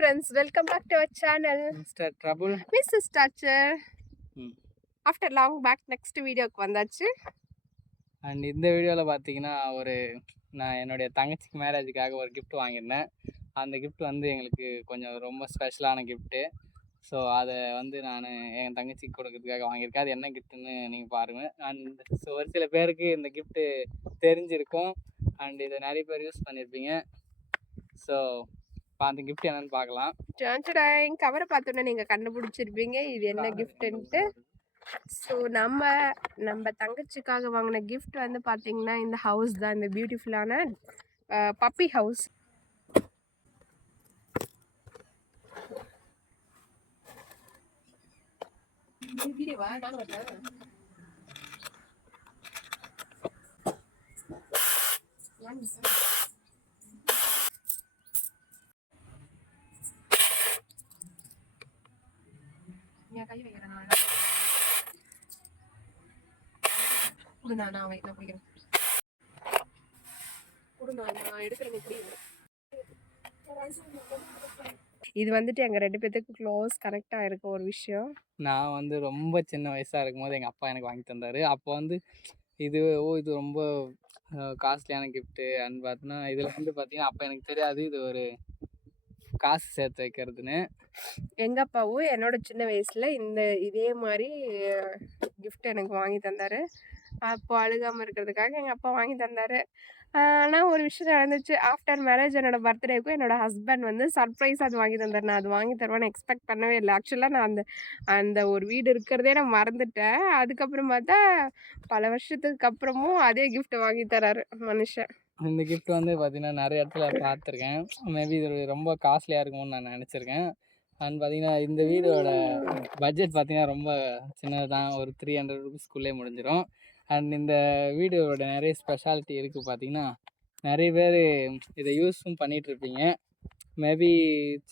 Friends welcome back to our channel mister trouble missus torture. After long back next வீடியோக்கு வந்தாச்சு. And இந்த வீடியோவில் பார்த்தீங்கன்னா ஒரு நான் என்னுடைய தங்கச்சிக்கு மேரேஜுக்காக ஒரு gift வாங்கியிருந்தேன். அந்த gift வந்து எங்களுக்கு கொஞ்சம் ரொம்ப ஸ்பெஷலான கிஃப்ட்டு ஸோ அதை வந்து நான் என் தங்கச்சிக்கு கொடுக்கறதுக்காக வாங்கியிருக்கேன். அது என்ன கிஃப்ட்டுன்னு நீங்கள் பாருங்கள் அண்ட் ஸோ ஒரு சில பேருக்கு இந்த கிஃப்ட்டு தெரிஞ்சிருக்கும். அண்ட் இதை நிறைய பேர் யூஸ் பண்ணியிருப்பீங்க. ஸோ அந்த gift என்னன்னு பார்க்கலாம் கவரை பார்த்தோன்னே நீங்கள் கண்டுபிடிச்சிருப்பீங்க. இது என்ன கிஃப்ட்டுன்ட்டு ஸோ நம்ம நம்ம தங்கச்சிக்காக வாங்கின gift வந்து பார்த்தீங்கன்னா இந்த ஹவுஸ் தான். இந்த பியூட்டிஃபுல்லான பப்பி ஹவுஸ் கை வைக்கிறேன் நான் கொடு நான் வை- நான் பிடிக்கிறேன் இது வந்துட்டு எங்க ரெண்டு பேத்துக்கு க்ளோஸ் கனெக்டாக இருக்க ஒரு விஷயம். நான் வந்து ரொம்ப சின்ன வயசாக இருக்கும்போது எங்கள் அப்பா எனக்கு வாங்கி தந்தார். அப்போ வந்து இது ஓ இது ரொம்ப காஸ்ட்லியான கிஃப்ட்டு அண்ட் பார்த்தீங்கன்னா இதில் வந்து பார்த்தீங்கன்னா அப்போ எனக்கு தெரியாது. இது ஒரு காசு சேர்த்து வைக்கிறதுன்னு. எங்கள் அப்பாவும் என்னோட சின்ன வயசில் இந்த இதே மாதிரி கிஃப்ட் எனக்கு வாங்கி தந்தார். அப்போ அழுகாமல் இருக்கிறதுக்காக எங்கள் அப்பா வாங்கி தந்தார். ஆனால் ஒரு விஷயம் நடந்துச்சு. ஆஃப்டர் மேரேஜ் என்னோடய பர்த்டேக்கும் என்னோட ஹஸ்பண்ட் வந்து சர்ப்ரைஸ் அது வாங்கி தந்தார். நான் அது வாங்கி தருவேன்னு எக்ஸ்பெக்ட் பண்ணவே இல்லை. ஆக்சுவலாக நான் அந்த அந்த ஒரு வீடு இருக்கிறதே நான் மறந்துட்டேன். அதுக்கப்புறம் பார்த்தா பல வருஷத்துக்கு அப்புறமும் அதே கிஃப்ட் வாங்கி தராரு மனுஷன். இந்த கிஃப்ட் வந்து பார்த்தீங்கன்னா நிறைய இடத்துல பார்த்துருக்கேன் மேபி இது ரொம்ப காஸ்ட்லியாக இருக்கும்னு நான் நினச்சிருக்கேன். அண்ட் பார்த்தீங்கன்னா இந்த வீடோட பட்ஜெட் பார்த்தீங்கன்னா ரொம்ப சின்னது தான் ஒரு த்ரீ ஹண்ட்ரட் ருபீஸ்க்குள்ளே முடிஞ்சிடும் அண்ட் இந்த வீடியோட நிறைய ஸ்பெஷாலிட்டி இருக்குது பார்த்தீங்கன்னா நிறைய பேர் இதை யூஸும் பண்ணிகிட்ருப்பீங்க மேபி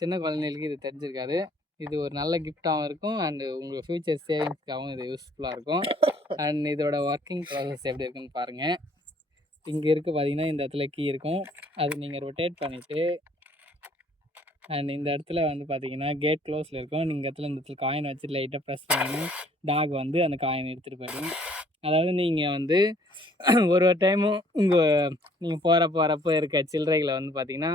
சின்ன குழந்தைகளுக்கு இது தெரிஞ்சிருக்காது. இது ஒரு நல்ல கிஃப்டாகவும் இருக்கும். அண்டு உங்கள் ஃப்யூச்சர் சேவிங்ஸ்க்காகவும் இது யூஸ்ஃபுல்லாக இருக்கும். அண்ட் இதோட ஒர்க்கிங் ப்ராசஸ் எப்படி இருக்குன்னு பாருங்கள் இங்கே இருக்குது பார்த்தீங்கன்னா இந்த இடத்துல கீ இருக்கும். அது நீங்கள் ரொட்டேட் பண்ணிவிட்டு அண்ட் இந்த இடத்துல வந்து பார்த்தீங்கன்னா கேட் க்ளோஸில் இருக்கும். நீங்கள் இடத்துல இந்த இடத்துல காயின் வச்சு லைட்டாக ப்ரெஸ் பண்ணி டாக் வந்து அந்த காயின் எடுத்துகிட்டு போயிடும். அதாவது நீங்கள் வந்து ஒரு ஒரு டைமும் உங்கள் நீங்கள் போகிறப்ப வரப்போ இருக்க சில்லறைகளை வந்து பார்த்தீங்கன்னா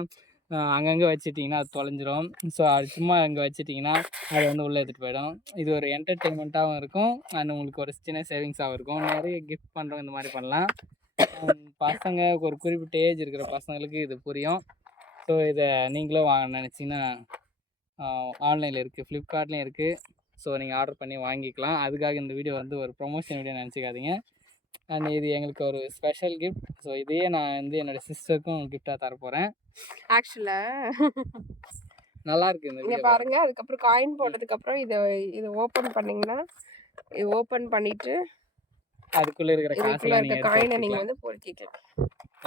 அங்கங்கே வச்சுட்டிங்கன்னா அது தொலைஞ்சிரும். ஸோ அது சும்மா அங்கே வச்சுட்டிங்கன்னா அது வந்து உள்ளே எடுத்துகிட்டு போயிடும். இது ஒரு என்டர்டெயின்மெண்ட்டாகவும் இருக்கும். அண்ட் உங்களுக்கு ஒரு சின்ன சேவிங்ஸாகவும் இருக்கும். நிறைய கிஃப்ட் பண்ணுறோம் இந்த மாதிரி பண்ணலாம். பசங்க ஒரு குறிப்பிட்ட ஏஜ் இருக்கிற பசங்களுக்கு இது புரியும். ஸோ இதை நீங்களும் வாங்க நினச்சிங்கன்னா ஆன்லைனில் இருக்குது ஃப்ளிப்கார்ட்லேயும் இருக்குது ஸோ நீங்கள் ஆர்டர் பண்ணி வாங்கிக்கலாம். அதுக்காக இந்த வீடியோ வந்து ஒரு ப்ரொமோஷன் வீடியோ நினச்சிக்காதீங்க. அண்ட் இது எங்களுக்கு ஒரு ஸ்பெஷல் கிஃப்ட் ஸோ இதையே நான் வந்து என்னோடய சிஸ்டருக்கும் கிஃப்டாக தரப்போகிறேன் ஆக்சுவலாக நல்லா இருக்கு இந்த பாருங்க. அதுக்கப்புறம் காயின் போட்டதுக்கு அப்புறம் இதை இதை ஓப்பன் பண்ணீங்கன்னா இது ஓப்பன் பண்ணிட்டு அதுக்குள்ளே இருக்கிற காசுலாம் இருக்க காயினை நீங்க வந்து பொறுக்கிக்கலாம்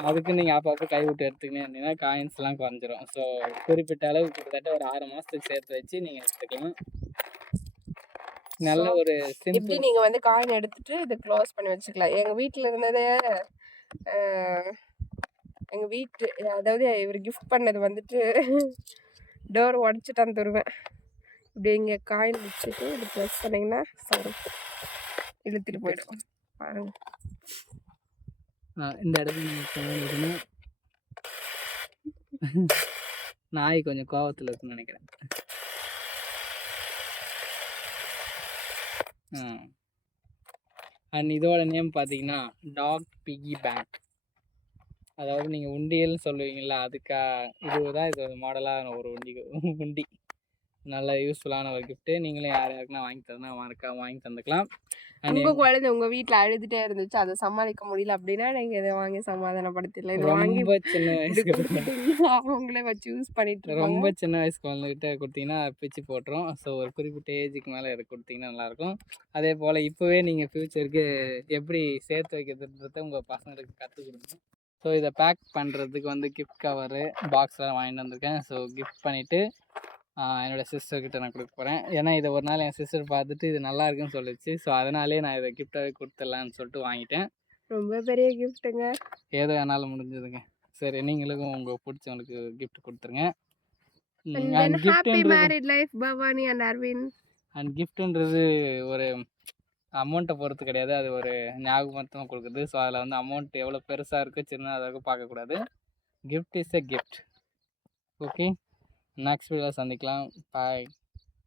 அதுக்கு நீங்கள் அப்பப்போ கை விட்டு எடுத்துக்கினீங்கன்னா காயின்ஸ்லாம் குறைஞ்சிரும். ஸோ குறிப்பிட்ட அளவு கிட்டத்தட்ட ஒரு ஆறு மாதத்துக்கு சேர்த்து வச்சு நீங்கள் எடுத்துக்கலாம். நல்ல ஒரு இப்படி நீங்க வந்து காயின் எடுத்துட்டு இதை க்ளோஸ் பண்ணி வச்சுக்கலாம்? எங்க வீட்ல இருந்ததே எங்க வீட்டு அதாவது இவர் கிஃப்ட் பண்ணது வந்துட்டு டோர் உடச்சிட்டான் தருவேன் இப்படி இங்க காயின் வச்சுட்டு இது ப்ரெஸ் பண்ணீங்கன்னா சாரி இழுத்துட்டு போயிடும். பாருங்க. இந்த இடத்துல நாய் கொஞ்சம் கோவத்தில் இருக்குன்னு நினைக்கிறேன். அண்ட் இதோட நேம் பார்த்தீங்கன்னா டாக் பிகி பேங்க் அதாவது நீங்கள் உண்டியல்னு சொல்லுவீங்களா அதுக்காக இது தான் இது ஒரு மாடலாக ஒரு உண்டி உண்டி. நல்ல யூஸ்ஃபுல்லான ஒரு gift நீங்களும் யார் யாருக்குன்னா வாங்கி தரனா மறக்காம வாங்கி தந்துக்கலாம். அண்ட் உங்க குழந்தை உங்க வீட்ல அழுதுட்டே இருந்துச்சு. அதை சமாளிக்க முடியல அப்படின்னா நீங்க இதை வாங்கி சமாதானப்படுத்திடலாம். இதை வாங்கி ரொம்ப சின்ன வயசுக்கு அவங்களே வச்சு யூஸ் பண்ணிட்டு ரொம்ப சின்ன வயசு குழந்தைகிட்ட கொடுத்தீங்கன்னா பிச்சு போட்டுரும். ஸோ ஒரு குறிப்பிட்ட ஏஜுக்கு மேலே இதை கொடுத்தீங்கன்னா நல்லாயிருக்கும். அதே போல் இப்போவே நீங்கள் ஃப்யூச்சருக்கு எப்படி சேர்த்து வைக்கிறதுன்றத உங்கள் பசங்களுக்கு கற்றுக் கொடுங்க. ஸோ இதை பேக் பண்ணுறதுக்கு வந்து கிஃப்ட் கவரு பாக்ஸ்லாம் வாங்கிட்டு வந்திருக்கேன். ஸோ கிஃப்ட் பண்ணிவிட்டு என்னோடய சிஸ்டர்கிட்ட நான் கொடுக்க போகிறேன் ஏன்னா இதை ஒரு நாள் என் சிஸ்டர் பார்த்துட்டு இது நல்லா இருக்குன்னு சொல்லிச்சு ஸோ அதனாலே நான் இதை கிஃப்டாகவே கொடுத்துடலான்னு சொல்லிட்டு வாங்கிட்டேன். ரொம்ப பெரிய கிஃப்ட்டுங்க ஏதோ என்னால் முடிஞ்சதுங்க. சரி நீங்களுக்கும் உங்கள் பிடிச்சவங்களுக்கு gift கொடுத்துருங்க. அண்ட் கிஃப்ட்ன்றது married life, Bhavani and Arvind. And கிஃப்ட்ன்றது ஒரு அமௌண்ட்டை பொறுத்து கிடையாது. அது ஒரு ஞாபகமாக கொடுக்குறது. ஸோ அதில் வந்து அமௌண்ட் எவ்வளோ பெருசாக இருக்குது சின்னதாக இருக்குது பார்க்கக்கூடாது gift is a gift okay next வீடியோவில் சந்திக்கலாம். பாய்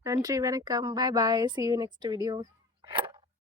நன்றி வணக்கம். Bye bye see you next video